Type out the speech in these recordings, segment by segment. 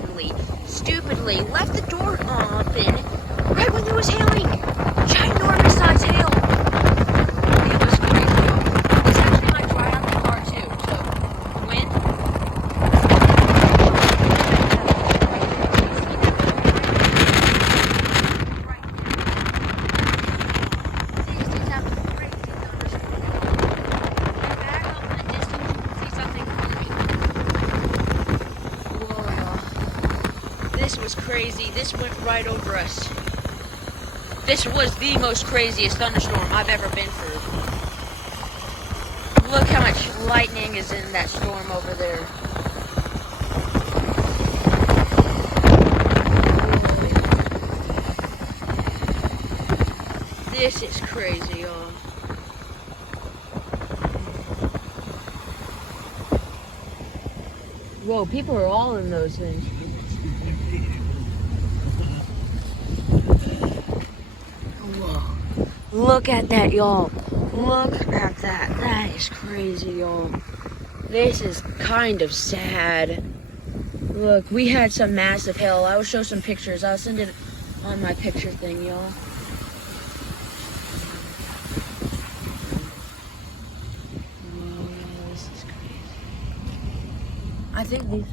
innocently, stupidly left the door open right when there was hailing. Ginormous size hail. It was crazy. This actually might dry out the car too, so the wind. This was crazy. This went right over us. This was the most craziest thunderstorm I've ever been through. Look how much lightning is in that storm over there. This is crazy, y'all. Whoa, people are all in those things. Look at that, y'all. Look at that. That is crazy, y'all. This is kind of sad. Look, we had some massive hail. I will show some pictures. I'll send it on my picture thing, y'all. Whoa, this is crazy. I think these...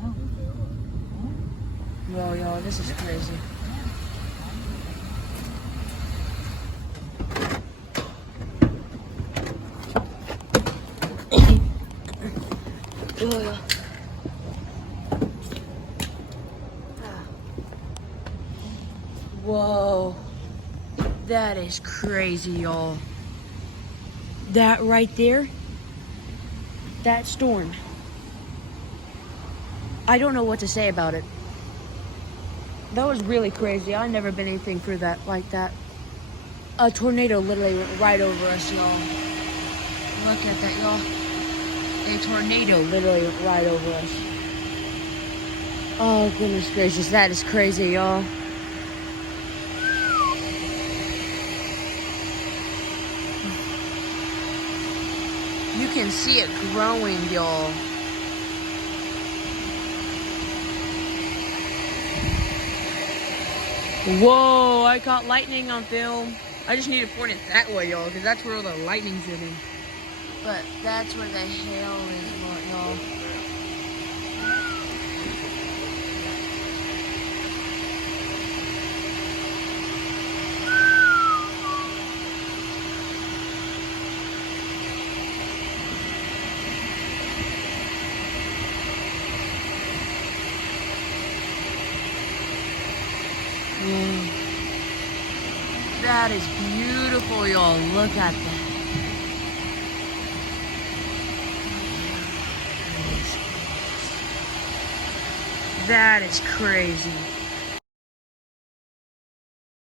Whoa, y'all, this is crazy. Whoa, that is crazy, y'all. That right there, that storm. I don't know what to say about it. That was really crazy. I've never been anything through that like that. A tornado literally went right over us, y'all. Look at that, y'all. A tornado literally went right over us. Oh, goodness gracious. That is crazy, y'all. You can see it growing, y'all. Whoa, I caught lightning on film. I just need to point it that way, y'all, because that's where all the lightning's hitting. But that's where the hail is, y'all. That is beautiful, y'all. Look at that. That is crazy.